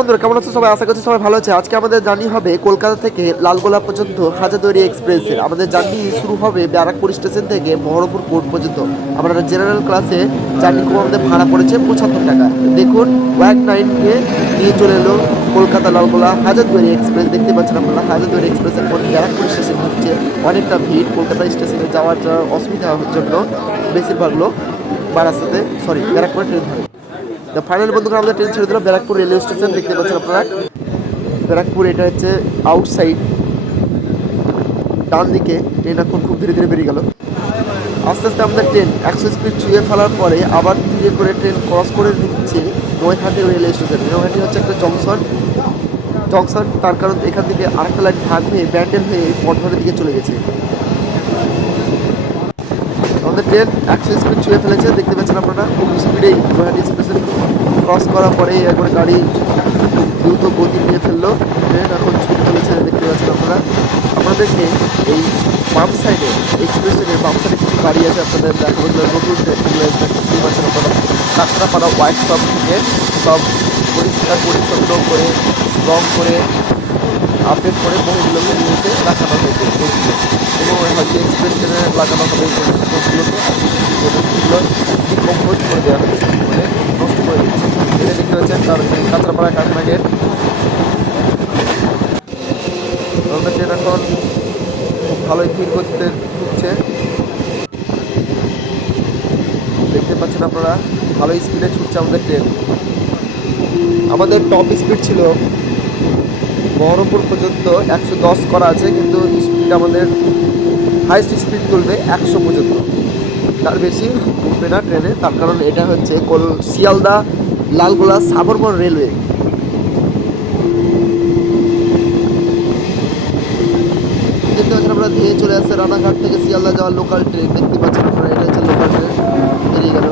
বন্ধুরা কেমন আছো সবাই? আশা করছি সবাই ভালো আছে। আজকে আমাদের জার্নি হবে কলকাতা থেকে লালগোলা পর্যন্ত হাজারদুয়ারি এক্সপ্রেসে। আমাদের জার্নি শুরু হবে ব্যারাকপুর স্টেশন থেকে বহরমপুর কোর্ট পর্যন্ত। আমরা জেনারেল ক্লাসে জার্নি করে আমাদের ভাড়া পড়েছে 75 টাকা। দেখুন ওয়াক 9 নিয়ে চলে এলো কলকাতা লালগোলা হাজারদুয়ারি এক্সপ্রেস। দেখতে পাচ্ছেন আপনারা হাজারদুয়ারি এক্সপ্রেসের পর ব্যারাকপুর স্টেশন হচ্ছে অনেকটা ভিড়। কলকাতা স্টেশনে যাওয়ার অসুবিধা জন্য বেশিরভাগ লোক বারাসাতে ব্যারাকপুরে ট্রেন ধরে। তো ফাইনাল বন্ধুরা আমাদের ট্রেন ছেড়ে দিল ব্যারাকপুর রেলওয়ে স্টেশন। দেখতে পাচ্ছেন আপনারা ব্যারাকপুর, এটা হচ্ছে আউটসাইড ডান দিকে। ট্রেন এখন খুব ধীরে ধীরে বেরিয়ে গেল। আস্তে আস্তে আমাদের ট্রেন 100 স্পিড ছুঁয়ে ফেলার পরে আবার ধীরে করে ট্রেন ক্রস করে নিচ্ছে নৈহাটি রেলওয়ে স্টেশন। নৈহাটি হচ্ছে একটা জংশন, তার কারণ এখান থেকে আরেকটা লাইন ভাগ হয়ে ব্যান্ডেল হয়ে বর্ধমানের দিকে চলে গেছে। আমাদের ট্রেন 100 স্পিড ছুঁয়ে ফেলেছে। দেখতে পাচ্ছেন আপনারা খুব স্পিডেই নৈহাটি স্টেশন ক্রস করার পরে একবারে গাড়ি দ্রুত গতি নিয়ে ফেললো। ট্রেন এখন ছুটে চলেছে। দেখতে পাচ্ছেন আপনারা। আপনাদেরকে এই বাম সাইডে এক্সপ্রেস ট্রেনের বাম সাইডে কিছু গাড়ি আছে আপনাদের দেখাবো। নতুন ট্রেনগুলো দেখতে পাচ্ছেন আপনারা। কাঁকড়াপাড়া ওয়ার্কশপ থেকে সব পরিষ্কার পরিচ্ছন্ন করে রং করে আপডেট করে বইগুলোকে নিয়ে এসে রাখানো হয়েছে এবং হয়তো এক্সপ্রেস ট্রেনে লাগানো হবে বইগুলোকে। বইগুলো ডিকম্পোজ করে দেওয়া হয়েছে, মানে নষ্ট করে দিচ্ছে। এটা দেখতে পাচ্ছেন কাঁচরাপাড়া কারখানা গেট। আমাদের ট্রেন এখন খুব ভালোই ধীর গতিতে ঢুকছে। দেখতে পাচ্ছেন আপনারা ভালো স্পিডে ছুটছে আমাদের ট্রেন। আমাদের টপ স্পিড ছিল বহরমপুর পর্যন্ত 110 করা আছে, কিন্তু স্পিড আমাদের হাইস্ট স্পিড তুলবে 100 পর্যন্ত, তার বেশি উঠবে না ট্রেনে। তার কারণ এটা হচ্ছে শিয়ালদা লালগোলা সাবরমন রেলওয়ে। দেখতে পাচ্ছেন আমরা ধেয়ে চলে আসছে রানাঘাট থেকে শিয়ালদা যাওয়ার লোকাল ট্রেন। দেখতে পাচ্ছেন আপনারা এটা হচ্ছে লোকাল ট্রেন, বেরিয়ে গেল।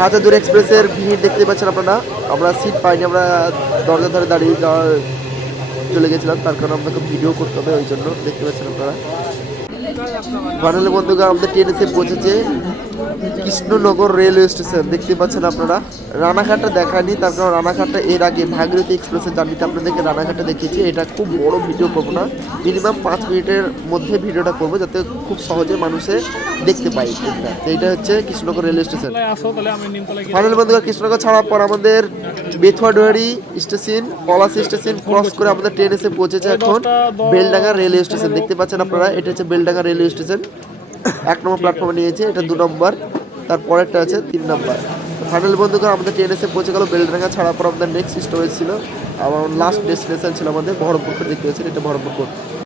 হাজারদুয়ারি এক্সপ্রেসের ভিড় দেখতে পাচ্ছেন আপনারা। আমরা সিট পাইনি, আমরা দরজার ধারে দাঁড়িয়ে চলে গেছিলাম, তার কারণে আপনাকে ভিডিও করতে হবে, ওই জন্য দেখতে পাচ্ছেন আপনারা। ফাইনালি বন্ধুরা আমাদের ট্রেন এসে পৌঁছেছে কৃষ্ণনগর রেলওয়ে স্টেশন। দেখতে পাচ্ছেন আপনারা। রানাঘাটটা দেখায়নি, তার কারণ রানাঘাটটা এর আগে ভাগীরথী এক্সপ্রেসের জার্নিটা আপনাদেরকে রানাঘাটটা দেখিয়েছি। এটা খুব বড় ভিডিও করবো না, মিনিমাম 5 মিনিটের মধ্যে ভিডিওটা করবো, যাতে খুব সহজে মানুষে দেখতে পায় ট্রেনটা। এইটা হচ্ছে কৃষ্ণনগর রেলওয়ে স্টেশন। ফাইনালি বন্ধুরা কৃষ্ণনগর ছাড়ার পর আমাদের বেথুয়াডুয়ারি স্টেশন, পলাশী স্টেশন ক্রস করে আমাদের ট্রেন এসে পৌঁছেছে এখন বেলডাঙ্গা রেলওয়ে স্টেশন। দেখতে পাচ্ছেন আপনারা, এটা হচ্ছে বেলডাঙ্গা রেলওয়ে স্টেশন। 1 নম্বর প্ল্যাটফর্মে নিয়েছে, এটা 2 নম্বর, তারপরেরটা আছে 3 নম্বর। ফাইনাল বন্ধুরা আমাদের ট্রেন এসে পৌঁছে গেল বেলডাঙ্গা। ছাড়ার পর আমাদের নেক্সট স্টপেজ ছিল, আমার লাস্ট ডেস্টিনেশন ছিল আমাদের বহরমপুর। দেখতে পাচ্ছেন এটা বহরমপুর।